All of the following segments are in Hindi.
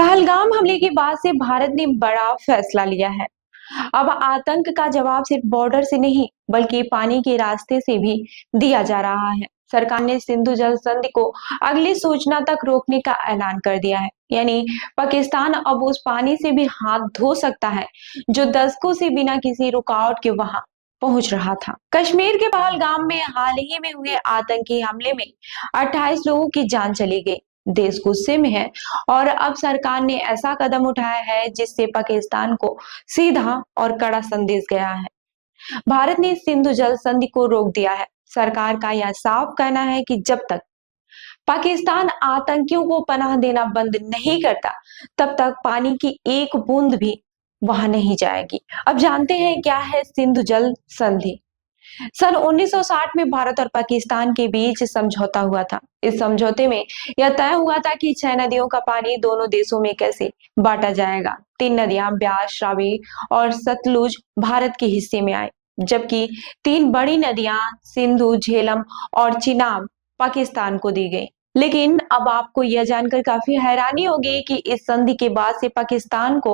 पहलगाम हमले के बाद से भारत ने बड़ा फैसला लिया है। अब आतंक का जवाब सिर्फ बॉर्डर से नहीं बल्कि पानी के रास्ते से भी दिया जा रहा है। सरकार ने सिंधु जल संधि को अगली सूचना तक रोकने का ऐलान कर दिया है। यानी पाकिस्तान अब उस पानी से भी हाथ धो सकता है जो दशकों से बिना किसी रुकावट के वहां पहुंच रहा था। कश्मीर के पहलगाम में हाल ही में हुए आतंकी हमले में 28 लोगों की जान चली गई। देश गुस्से में है और अब सरकार ने ऐसा कदम उठाया है जिससे पाकिस्तान को सीधा और कड़ा संदेश गया है। भारत ने सिंधु जल संधि को रोक दिया है। सरकार का यह साफ कहना है कि जब तक पाकिस्तान आतंकियों को पनाह देना बंद नहीं करता, तब तक पानी की एक बूंद भी वहां नहीं जाएगी। अब जानते हैं क्या है सिंधु जल संधि। सन 1960 में भारत और पाकिस्तान के बीच समझौता हुआ था। इस समझौते में यह तय हुआ था कि 6 नदियों का पानी दोनों देशों में कैसे बांटा जाएगा। 3 नदियां ब्यास, रावी और सतलुज भारत के हिस्से में आई, जबकि 3 बड़ी नदियां सिंधु, झेलम और चिनाब पाकिस्तान को दी गई। लेकिन अब आपको यह जानकर काफी हैरानी होगी कि इस संधि के बाद से पाकिस्तान को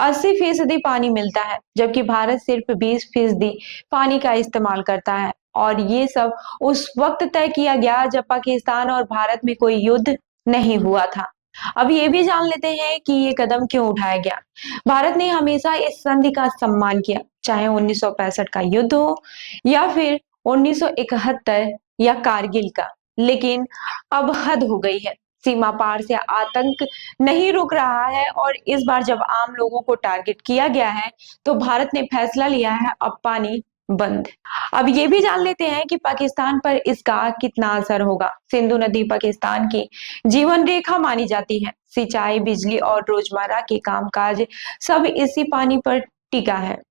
80% पानी मिलता है, जबकि भारत सिर्फ 20% पानी का इस्तेमाल करता है। और ये सब उस वक्त तय किया गया जब पाकिस्तान और भारत में कोई युद्ध नहीं हुआ था। अब ये भी जान लेते हैं कि ये कदम क्यों उठाया गया। भारत ने हमेशा इस संधि का सम्मान किया, चाहे 1965 का युद्ध हो या फिर 1971 या कारगिल का। लेकिन अब हद हो गई है। सीमा पार से आतंक नहीं रुक रहा है और इस बार जब आम लोगों को टारगेट किया गया है तो भारत ने फैसला लिया है अब पानी बंद। अब ये भी जान लेते हैं कि पाकिस्तान पर इसका कितना असर होगा। सिंधु नदी पाकिस्तान की जीवन रेखा मानी जाती है। सिंचाई, बिजली और रोजमर्रा के कामकाज सब इसी पानी पर टिका है।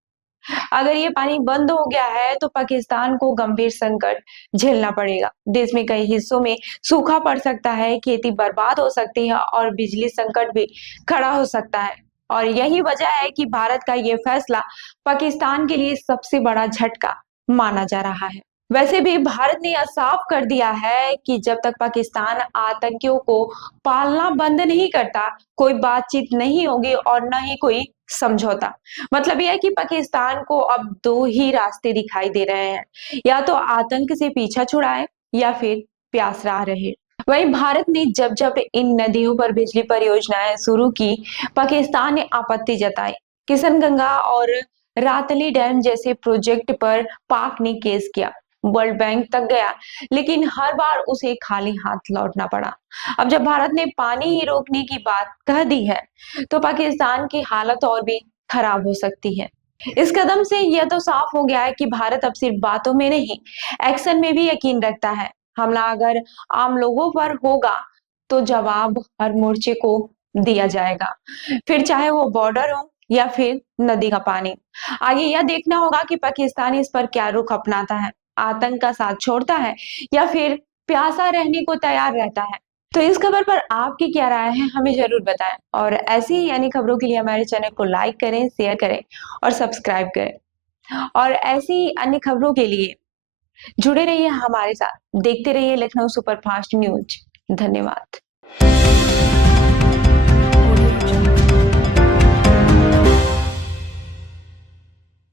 अगर ये पानी बंद हो गया है तो पाकिस्तान को गंभीर संकट झेलना पड़ेगा। देश में कई हिस्सों में सूखा पड़ सकता है, खेती बर्बाद हो सकती है और बिजली संकट भी खड़ा हो सकता है। और यही वजह है कि भारत का ये फैसला पाकिस्तान के लिए सबसे बड़ा झटका माना जा रहा है। वैसे भी भारत ने यह साफ कर दिया है कि जब तक पाकिस्तान आतंकियों को पालना बंद नहीं करता, कोई बातचीत नहीं होगी और न ही कोई समझौता। मतलब यह है कि पाकिस्तान को अब 2 ही रास्ते दिखाई दे रहे हैं, या तो आतंक से पीछा छुड़ाए या फिर प्यास राह रहे। वहीं भारत ने जब जब इन नदियों पर बिजली परियोजनाएं शुरू की, पाकिस्तान ने आपत्ति जताई। किशनगंगा और रातली डैम जैसे प्रोजेक्ट पर पाक ने केस किया, वर्ल्ड बैंक तक गया, लेकिन हर बार उसे खाली हाथ लौटना पड़ा। अब जब भारत ने पानी ही रोकने की बात कह दी है तो पाकिस्तान की हालत और भी खराब हो सकती है। इस कदम से यह तो साफ हो गया है कि भारत अब सिर्फ बातों में नहीं, एक्शन में भी यकीन रखता है। हमला अगर आम लोगों पर होगा तो जवाब हर मोर्चे को दिया जाएगा, फिर चाहे वो बॉर्डर हो या फिर नदी का पानी। आगे यह देखना होगा कि पाकिस्तान इस पर क्या रुख अपनाता है, आतंक का साथ छोड़ता है या फिर प्यासा रहने को तैयार रहता है। तो इस खबर पर आपकी क्या राय है, हमें जरूर बताएं। और ऐसी ही अन्य खबरों के लिए हमारे चैनल को लाइक करें, शेयर करें और सब्सक्राइब करें। और ऐसी अन्य खबरों के लिए जुड़े रहिए हमारे साथ, देखते रहिए लखनऊ सुपरफास्ट न्यूज। धन्यवाद।